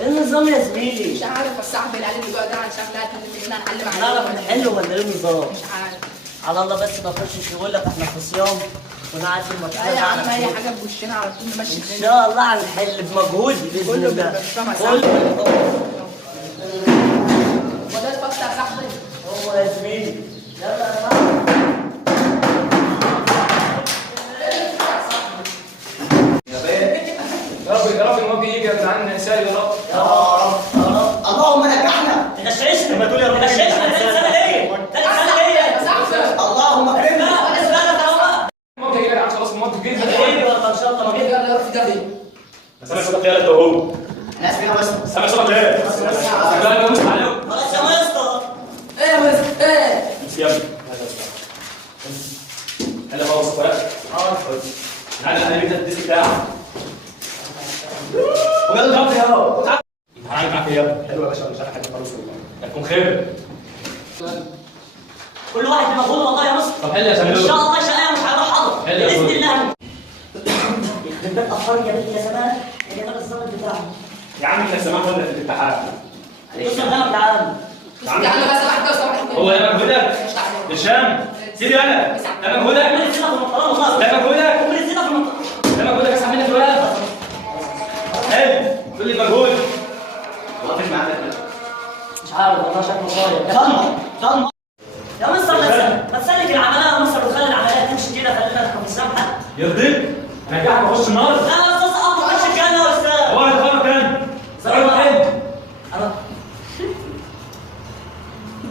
ايه النظام يا زميلي؟ مش عارف بس اعمل عليه دلوقتي انا شكلها كلمة هنا هنعلم عليه. نعرف نحل ولا ايه النظام؟ مش عارف. على الله بس ما تخشش يقول لك احنا في صيام ونعدي الماتشات. لا يا عم اي حاجة بوشنا على طول نمشي ان الدنيا. شاء الله هنحل بمجهود باذن كله الله. بالبرشامة كله وده الفصل يا صاحبي. هو يا زميلي. يلا يا صاحبي. يا رب الموجه يجي يا جدعان سالي يا رب. يا رب يا رب. اللهم نجحنا. تغششنا ما تقول يا رب. تغششنا ثالث سنه ليه؟ ثالث سنه ليه؟ يا صاحبي. اللهم اكرمنا. لا ولا سنه بقى. الموجه يجي يا جدعان خلاص الموجه جه. ايه والله ان شاء الله ما جيت. يلا يا رب ده ايه؟ سامع صوتك يا ده هو. انا اسمي بس. سامع صوتك ايه؟ انا ببص عليهم. خلاص يا اسطى. ايه يا مس ايه؟ بس يا ابني هلا بقى وصف ورقه. تعالى انا جبت الديسك بتاعك. ويلا ضغط يا هو. تعالى معاك يا ابني. حلو يا باشا مش عارف حاجه خالص والله. يكون خير. كل واحد بمجهوده والله يا مصر. طب حل يا ان شباب. شاء الله شقاية مش هيروح حاضر حلو يا باذن أخوي. الله. يخرب بيت افكار يا بنت يا زمان يا جمال الظابط بتاعه. يا عم انت سمعت ولا في الامتحان؟ بص قدامك يا عم. يا عم بس واحدة وصباح هو ده مجهودك؟ مش عارف. هشام سيدي انا ده مجهودك؟ كمل الزنا في المحترم والله. ده مجهودك؟ كمل الزنا في المحترم. ده مجهودك اسحب مني في الورقه. حلو كل المجهود. واقف معاك مش عارف والله شكله صاير. ضمن. يا مستر ما تسلك العمليه يا مستر وخلي العمليه تمشي كده خلينا نحكم في السمحه. يرضيك؟ نجحك اخش النار؟ لا يا استاذ ابو ما تمشي الجنه يا استاذ. هو انا اتخرج كام؟ اتخرج كام؟ انا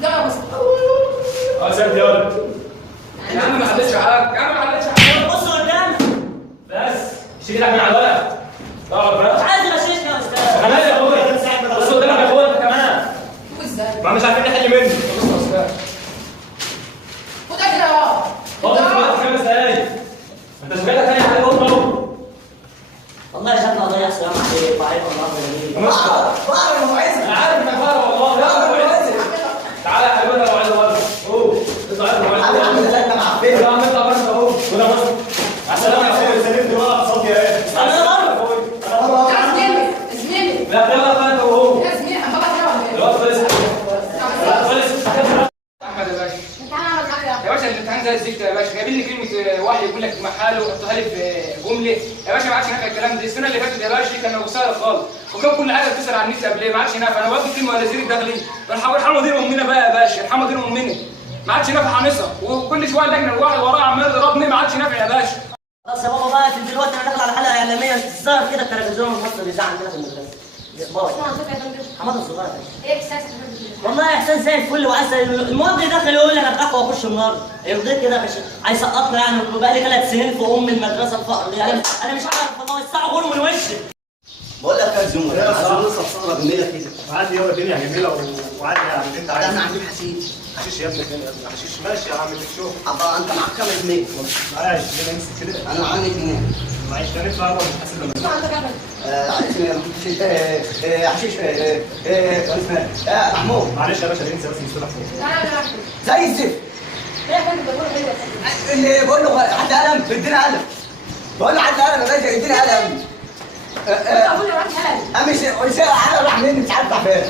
ده بس. سيبني يا ولد. يا عم ما حدش حاجة. يا عم ما حدش حاجة. بص قدام. بس شيل ايدك من على الورق. اقعد مش بقى. عايز يغششني يا استاذ. كمان يا اخويا. بص قدامك يا اخويا انت كمان. ازاي؟ ما مش عارفين نحل منه. خد كده اهو. خلاص دلوقتي 5 دقايق. انت شغالك تاني على اهو. والله شكله ضيع صيام عليك وعليك الله جميل. بقرا الموعظه. انا عارف انك فاهم والله. يلا تعالى يا حبيبي لو عايز ورق. اوه اطلع يا ابني. انا عم لك معفن. يلا عم اطلع بره اهو. ولا بص. مع السلامه يا اخويا. سلمني بقى صوتي يا ايه. انا غلط. يا زميلي زميلي. لا يلا فانت وهو. يا زميلي انا بابا كده ولا ايه؟ الوقت خلص. خلص. احمد يا باشا انت عامل حاجة. يا باشا الامتحان زي الزفت يا باشا جايبين لي كلمه واحد يقول لك محاله وحطها لي في جمله يا باشا ما عادش نافع الكلام ده السنه اللي فاتت يا باشا كان قصير خالص وكان كل حاجه بتسال عن النت قبل ما عادش نافع انا بقول كلمه وزير الداخليه ارحموا دين امنا بقى يا باشا ارحموا دين امنا ما عادش نافع حنصه وكل شويه لجنه الواحد وراه عمال يضربني ما عادش نافع يا باشا خلاص يا بابا بقى انت دلوقتي انا داخل على حلقه اعلاميه الظاهر كده التلفزيون المصري بيذاع عندنا في المدرسه. بابا حماده الصغير ده. ايه احساسك؟ والله احسان زي الفل وعسل. الموظف داخل يقول لي انا بتاع واخش النار يرضيك كده مش هيسقطنا يعني وبقى لي 3 سنين في المدرسه الفقر دي انا مش عارف والله الساعه غور من وشي. بقول لك يا زمر عايزين نوصل صوره جميله كده. عادي يابا الدنيا جميله وعادي يعني انت عايز احنا عاملين حشيش. حشيش يا ابني فين يا ابني حشيش ماشي يا عم اللي تشوف عبا انت معاك كام جنيه؟ معايا كده نمسك كده انا عندي جنيه. معيش ده نطلع بره مش حاسس اسمع انت كمل. حشيش اسمه محمود. معلش يا باشا انسى بس مصطلح فوق تعالى يا احمد. زي الزفت. ايه يا فندم بقول حلوه. اللي بقول له حد قلم اديني قلم. بقول له حد قلم يا باشا اديني قلم. بقول له راجل حلال. مش انا راح مني مش عارف فين.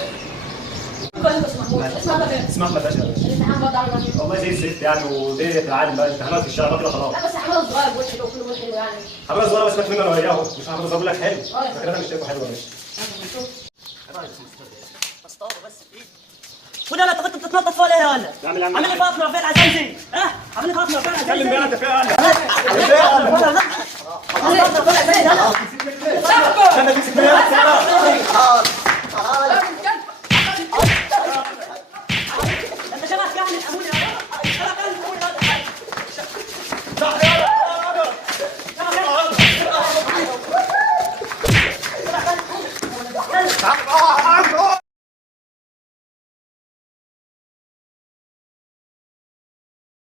كويس بس محمود اسمع انت فين؟ اسمع احمد باشا يا باشا الامتحان برضه عامل معاك. والله زي الزفت يعني ودي في العالم بقى امتحانات في الشارع كده خلاص لا بس عمله صغير بوش كده وكله بوش حلو يعني. حضرتك صغيره بس سمعت منه انا وياه مش حافظ اقول لك حلو لكن انا مش شايفه حلو يا باشا خد انا كنت بتتنطط فوق ليه ولا؟ عامل ايه عامل لي فاطمه فين العزايزي؟ ها؟ عامل لي فاطمه فين العزايزي؟ اتكلم بقى انت فيها انا عامل لي فاطمه فين العزايزي؟ انا تمسك فيها